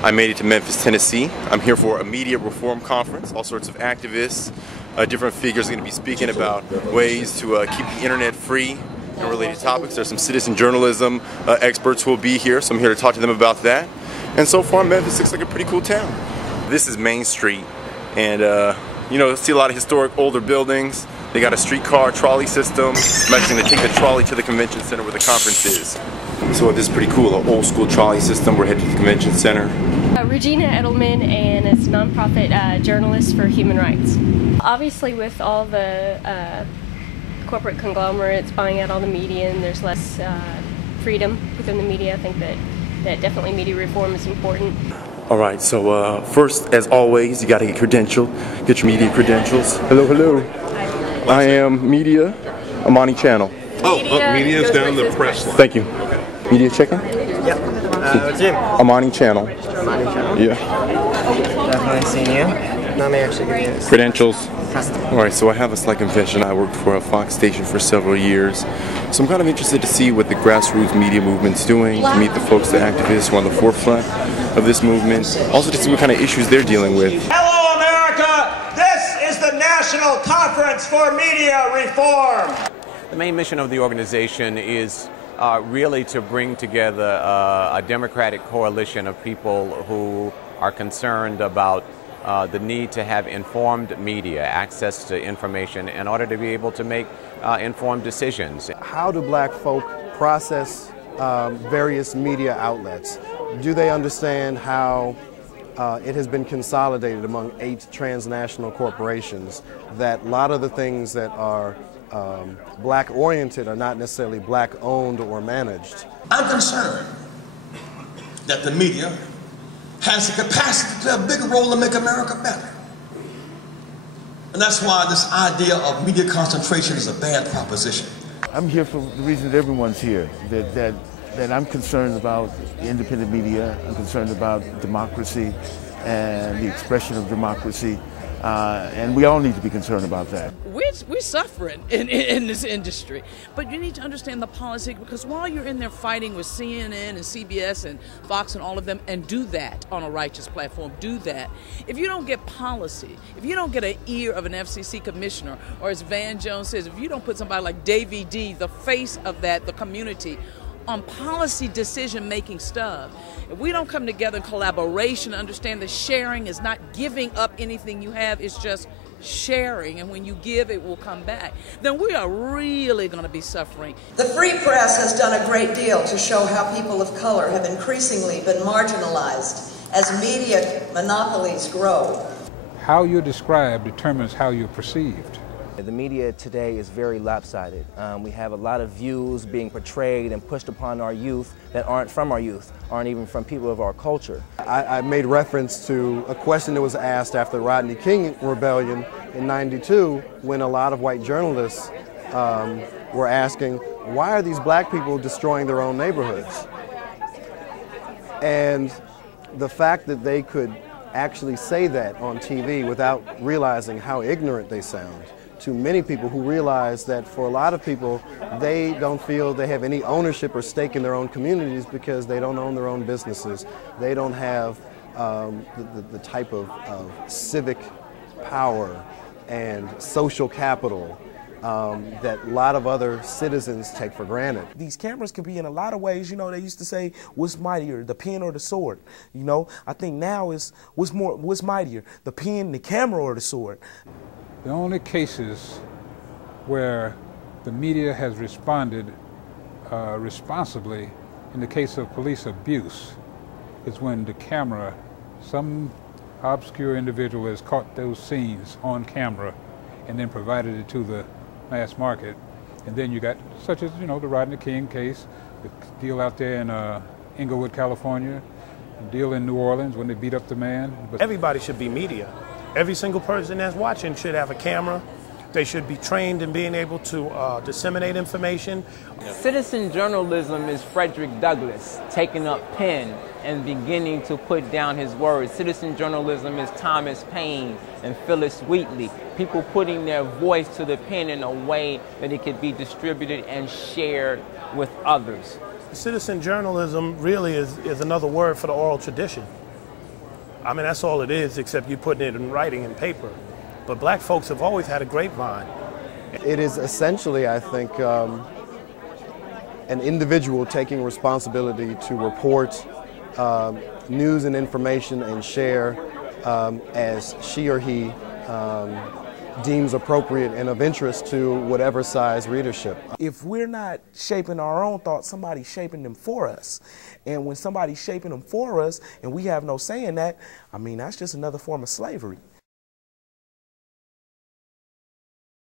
I made it to Memphis, Tennessee. I'm here for a media reform conference. All sorts of activists, different figures are going to be speaking about ways to keep the internet free and related topics. There's some citizen journalism experts who will be here, so I'm here to talk to them about that. And so far, Memphis looks like a pretty cool town. This is Main Street, and you know, see a lot of historic older buildings. They got a streetcar trolley system. I'm actually going to take the trolley to the convention center where the conference is. So this is pretty cool, an old school trolley system. We're headed to the convention center. Regina Edelman, and it's a nonprofit journalist for human rights. Obviously, with all the corporate conglomerates buying out all the media, and there's less freedom within the media, I think that definitely media reform is important. All right, so first, as always, you got to get credentialed. Get your media credentials. Hello, hello. I am Media, Amani Channel. Media's down the press line. Thank you. Media checking? Yep. Jim. Amani Channel. Amani Channel? Yeah. Definitely seen you. Let me actually give you this. Credentials. Alright, so I have a slight confession. I worked for a Fox station for several years. So I'm kind of interested to see what the grassroots media movement's doing, to meet the folks, the activists who are on the forefront of this movement. Also to see what kind of issues they're dealing with. Hello, America! This is the National Conference for Media Reform! The main mission of the organization is really to bring together a democratic coalition of people who are concerned about the need to have informed media, access to information in order to be able to make informed decisions. How do black folk process various media outlets? Do they understand how it has been consolidated among 8 transnational corporations, that a lot of the things that are black-oriented are not necessarily black-owned or managed? I'm concerned that the media has the capacity to play a bigger role and make America better. And that's why this idea of media concentration is a bad proposition. I'm here for the reason that everyone's here, that I'm concerned about independent media, I'm concerned about democracy and the expression of democracy. And we all need to be concerned about that. We're suffering in this industry, but you need to understand the policy, because while you're in there fighting with CNN and CBS and Fox and all of them, and do that on a righteous platform, do that. If you don't get policy, if you don't get an ear of an FCC commissioner, or as Van Jones says, if you don't put somebody like Davy D, the face of that, the community, on policy decision-making stuff. If we don't come together in collaboration, understand that sharing is not giving up anything you have, it's just sharing, and when you give, it will come back, then we are really going to be suffering. The free press has done a great deal to show how people of color have increasingly been marginalized as media monopolies grow. How you're described determines how you're perceived. The media today is very lopsided. We have a lot of views being portrayed and pushed upon our youth that aren't from our youth, aren't even from people of our culture. I made reference to a question that was asked after the Rodney King rebellion in '92, when a lot of white journalists were asking, why are these black people destroying their own neighborhoods? And the fact that they could actually say that on TV without realizing how ignorant they sound to many people who realize that for a lot of people, they don't feel they have any ownership or stake in their own communities because they don't own their own businesses. They don't have the type of civic power and social capital that a lot of other citizens take for granted. These cameras can be in a lot of ways, you know, they used to say, what's mightier, the pen or the sword? You know, I think now is, what's mightier, the pen, the camera, or the sword? The only cases where the media has responded responsibly in the case of police abuse is when the camera, some obscure individual has caught those scenes on camera and then provided it to the mass market. And then you got, such as, you know, the Rodney King case, the deal out there in Inglewood, California, the deal in New Orleans when they beat up the man. But everybody should be media. Every single person that's watching should have a camera. They should be trained in being able to disseminate information. Citizen journalism is Frederick Douglass taking up pen and beginning to put down his words. Citizen journalism is Thomas Paine and Phyllis Wheatley, people putting their voice to the pen in a way that it could be distributed and shared with others. Citizen journalism really is another word for the oral tradition. I mean, that's all it is, except you putting it in writing and paper. But black folks have always had a grapevine. It is essentially, I think, an individual taking responsibility to report news and information and share as she or he deems appropriate and of interest to whatever size readership. If we're not shaping our own thoughts, somebody's shaping them for us. And when somebody's shaping them for us and we have no say in that, I mean, that's just another form of slavery.